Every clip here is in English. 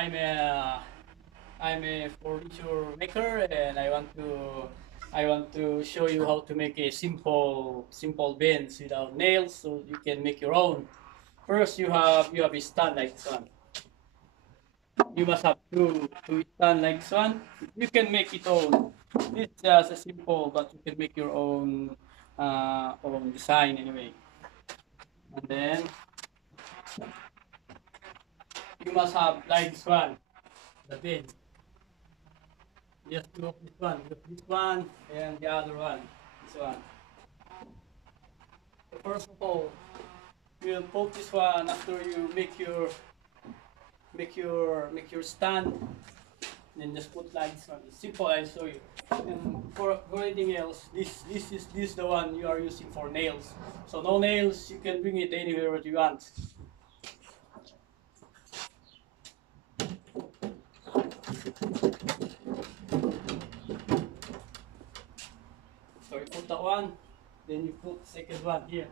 I'm a furniture maker, and I want to show you how to make a simple bends without nails, so you can make your own. First, you have a stand like this one. You must have two stand like this one. You can make it own. It's just a simple, but you can make your own design anyway. And then you must have like this one, the bed. Just look this one, and the other one, this one. So first of all, we'll put this one after you make your stand. Then just put like this one. It's simple. I'll show you. And for anything else, this is the one you are using for nails. So no nails, you can bring it anywhere what you want. So you put that one, then you put the second one here.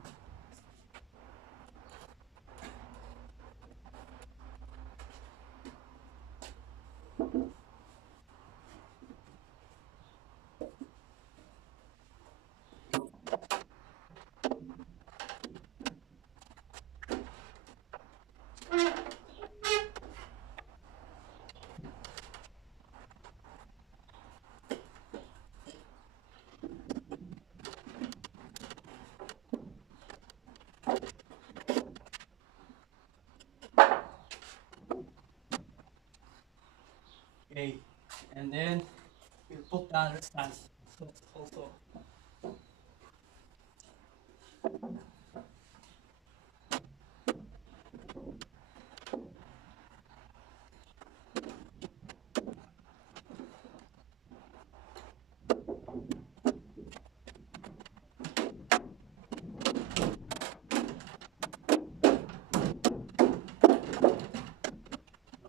Okay, and then you put the other stand also.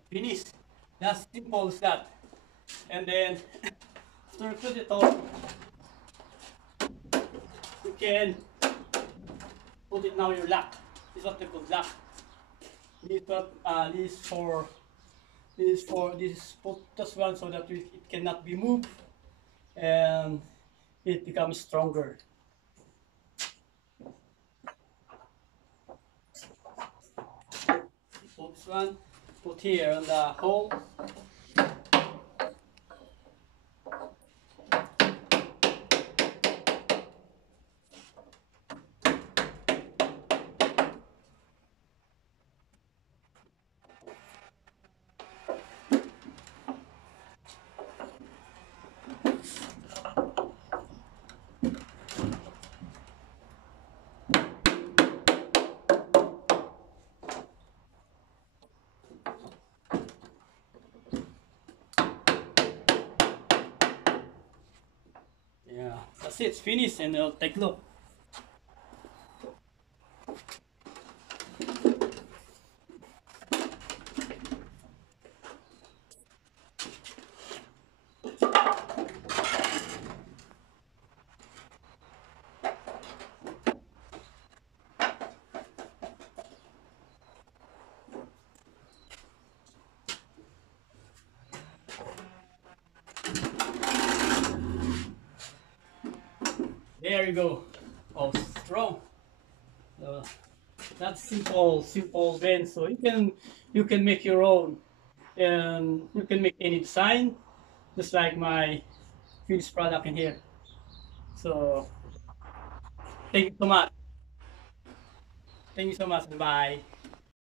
Finish. That's simple as that. And then after you put it on, you can put it now your lock. This is what they call lock. This put this one so that it cannot be moved and it becomes stronger. Put this one, put here on the hole. Yeah, that's it, it's finished, and I'll take a look. There you go. Oh, strong. That's simple bend. So you can make your own, and you can make any design, just like my finished product in here. So thank you so much. Thank you so much. Bye.